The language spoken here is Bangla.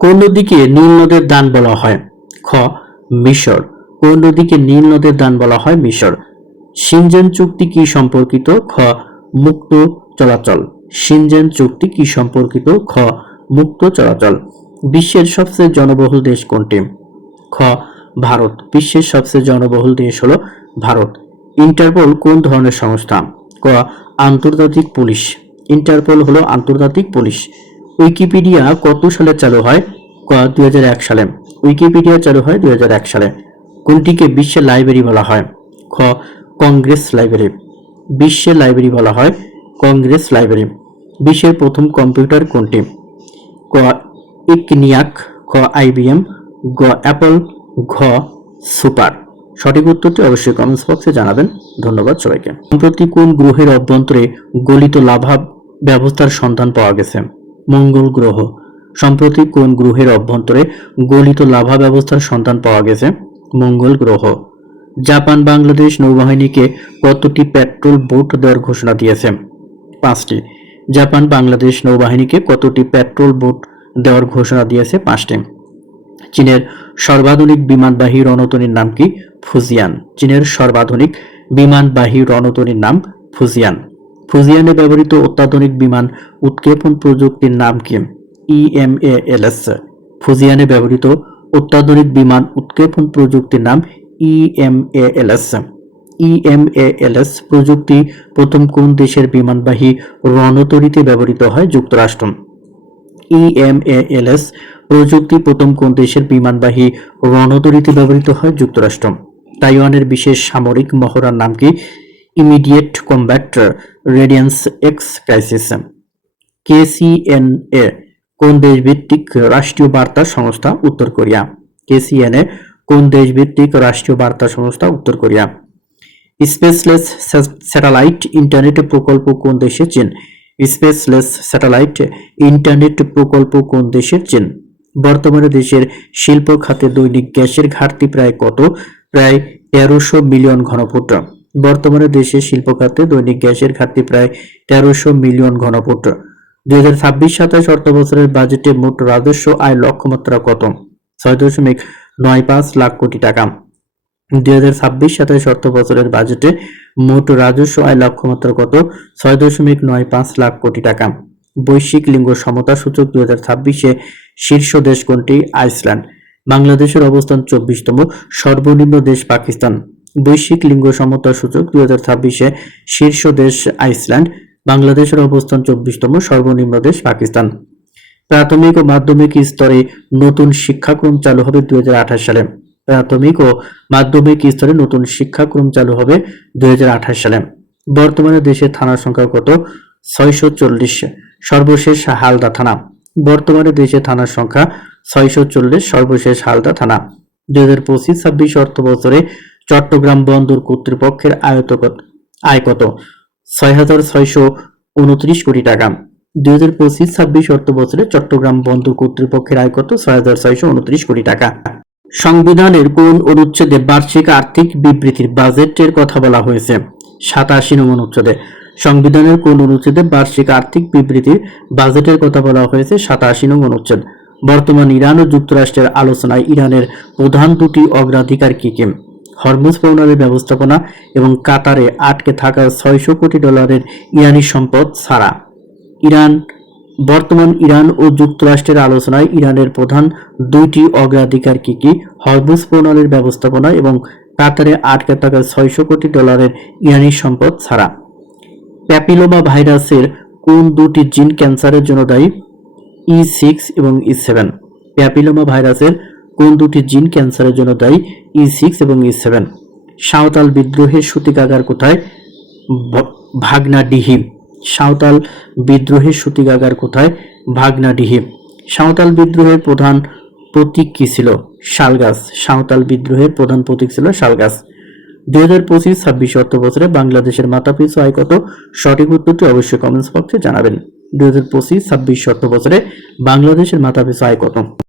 কোন নদীকে নীল নদের দান বলা হয়? খ. মিশর। কোন নদীকে নীল নদের দান বলা হয়? মিশর। সিনজেন চুক্তি কি সম্পর্কিত? খ. মুক্ত চলাচল। সিনজেন চুক্তি কি সম্পর্কিত? খ. মুক্ত চলাচল। বিশ্বের সবচেয়ে জনবহুল দেশ কোনটি? খ. ভারত। বিশ্বের সবচেয়ে জনবহুল দেশ হলো ভারত। ইন্টারপোল কোন ধরনের সংস্থা? ক. আন্তর্জাতিক পুলিশ। ইন্টারপোল হলো আন্তর্জাতিক পুলিশ। উইকিপিডিয়া কত সালে চালু হয়? ক. 2001 সালে। উইকিপিডিয়া চালু হয় 2001 সালে। কোনটিকে বিশ্বের লাইব্রেরি বলা হয়? খ. কংগ্রেস লাইব্রেরি। বিশ্বের লাইব্রেরি বলা হয় কংগ্রেস লাইব্রেরি। বিশ্বের প্রথম কম্পিউটার কোনটি? ক. ইকনিয়াক। খ. আইবিএম। গ. অ্যাপল। ঘ. সুপার। সঠিক উত্তরটি অবশ্যই কমেন্টস বক্সে জানাবেন। ধন্যবাদ সবাইকে। সম্প্রতি কোন গ্রহের অভ্যন্তরে গলিত লাভা ব্যবস্থার সন্ধান পাওয়া গেছে? মঙ্গল গ্রহ। সম্প্রতি কোন গ্রহের অভ্যন্তরে গলিত লাভা ব্যবস্থার সন্ধান পাওয়া গেছে? মঙ্গল গ্রহ। জাপান বাংলাদেশ নৌবাহিনীকে কতটি পেট্রোল বোট দেওয়ার ঘোষণা দিয়েছে? 5টি। জাপান বাংলাদেশ নৌবাহিনীকে কতটি পেট্রোল বোট দেওয়ার ঘোষণা দিয়েছে? 5টি। চীনের সর্বাধুনিক বিমানবাহী রণতরীর নাম কি? ফুজিয়ান। চীনের সর্বাধুনিক বিমানবাহী রণতরীর নাম ফুজিয়ান। ফুজিয়ানে ব্যবহৃত অত্যাধুনিক বিমান উৎক্ষেপণ প্রযুক্তির নাম কি? ইএমএএলএস। ফুজিয়ানে ব্যবহৃত অত্যাধুনিক বিমান উৎক্ষেপণ প্রযুক্তির নাম ইএমএএলএস। ইএমএএলএস প্রযুক্তি প্রথম কোন দেশের বিমানবাহী রণতরীতে ব্যবহৃত হয়? যুক্তরাষ্ট্র। ইএমএএলএস প্রযুক্তি প্রথম কোন দেশের বিমানবাহী রণতরীতে ব্যবহৃত হয়? যুক্তরাষ্ট্র। তাইওয়ানের বিশেষ সামরিক মহড়ার নাম কি? Immediate combat radiance x crisis. KCNA কোন দেশভিত্তিক রাষ্ট্রীয় বার্তা সংস্থা? উত্তর কোরিয়া। কেসিএনএ কোন দেশভিত্তিক রাষ্ট্রীয় বার্তা সংস্থা? উত্তর কোরিয়া। স্পেসলেস স্যাটেলাইট ইন্টারনেট প্রকল্প কোন দেশে? চীন। স্পেসলেস স্যাটেলাইট ইন্টারনেট প্রকল্প কোন দেশের? চীন। বর্তমানে দেশের শিল্প খাতে দৈনিক গ্যাসের ঘাটতি প্রায় কত? প্রায় 1300 মিলিয়ন ঘনফুট। বর্তমানে দেশের শিল্প খাতে দৈনিক গ্যাসের ঘাটতি প্রায় 1300 মিলিয়ন ঘনফুট। 2026-27 অর্থবছরের বাজেটে মোট রাজস্ব আয় লক্ষ্যমাত্রা কত? 6.95 লাখ কোটি টাকা। 2026-27 অর্থবছরের বাজেটে মোট রাজস্ব আয় লক্ষ্যমাত্রা কত? 6.95 লাখ কোটি টাকা। বৈশ্বিক লিঙ্গ সমতা সূচক 2026-এ শীর্ষ দেশ কোনটি? আইসল্যান্ড। বাংলাদেশের অবস্থান 24তম, সর্বনিম্ন দেশ পাকিস্তান। বৈশ্বিক লিঙ্গ সমতা সূচক 2026-এ শীর্ষ দেশ আইসল্যান্ড। বাংলাদেশের অবস্থান 24তম, সর্বনিম্ন দেশ পাকিস্তান। প্রাথমিক ও মাধ্যমিক স্তরে নতুন শিক্ষাক্রম চালু হবে 2028 সালে। প্রাথমিক ও মাধ্যমিক স্তরে নতুন শিক্ষাক্রম চালু হবে 2028 সালে। বর্তমানে দেশের থানার সংখ্যা কত? 640। সর্বশেষ হালদা থানা। বর্তমানে দেশে থানার সংখ্যা 640, সর্বশেষ হালদা থানা। 2025-26 অর্থ বছরে চট্টগ্রাম বন্দর কর্তৃপক্ষের আয় কত? 6,629 কোটি টাকা। 2025-26 অর্থ বছরে চট্টগ্রাম বন্দর কর্তৃপক্ষের আয় কত? 6,629 কোটি টাকা। সংবিধানের কোন অনুচ্ছেদে বার্ষিক আর্থিক বিবৃতির বাজেটের কথা বলা হয়েছে? 87 নং অনুচ্ছেদে। সংবিধানের কোন অনুচ্ছেদে বার্ষিক আর্থিক বিবৃতির বাজেটের কথা বলা হয়েছে? 87 নং অনুচ্ছেদ। বর্তমান ইরান ও যুক্তরাষ্ট্রের আলোচনায় ইরানের প্রধান দুটি অগ্রাধিকার কি কি? হরমুজ প্রণালী ব্যবস্থাপনা এবং কাতারে আটকে থাকা $600 কোটি ইরানি সম্পদ ছাড়া। বর্তমান ইরান ও যুক্তরাষ্ট্রের আলোচনায় ইরানের প্রধান দুইটি অগ্রাধিকার কি কি? হরমুজ প্রণালীর ব্যবস্থাপনা এবং কাতারে আটকে থাকা $600 কোটি ইরানি সম্পদ ছাড়া। প্যাপিলোমা ভাইরাসের কোন দুটি জিন ক্যান্সারের জন্য দায়ী? E6 এবং E7। প্যাপিলোমা ভাইরাসের কোন দুটি জিন ক্যান্সারের জন্য দায়ী? E6 এবং E7। সাঁওতাল বিদ্রোহের সূতিকাগার কোথায়? ভাগনাডিহি। সাঁওতাল বিদ্রোহের সূতিকাগার কোথায়? ভাগনাডিহি। সাঁওতাল বিদ্রোহের প্রধান প্রতীক কি ছিল? শালগাছ। সাঁওতাল বিদ্রোহের প্রধান প্রতীক ছিল শালগাছ। 2025-26 অর্থ বছরে বাংলাদেশের মাথাপিছু আয় কত? সঠিক উত্তরটি অবশ্যই কমেন্টস বক্সে জানাবেন। 2025-26 অর্থ বছরে বাংলাদেশের মাথাপিছু আয় কত?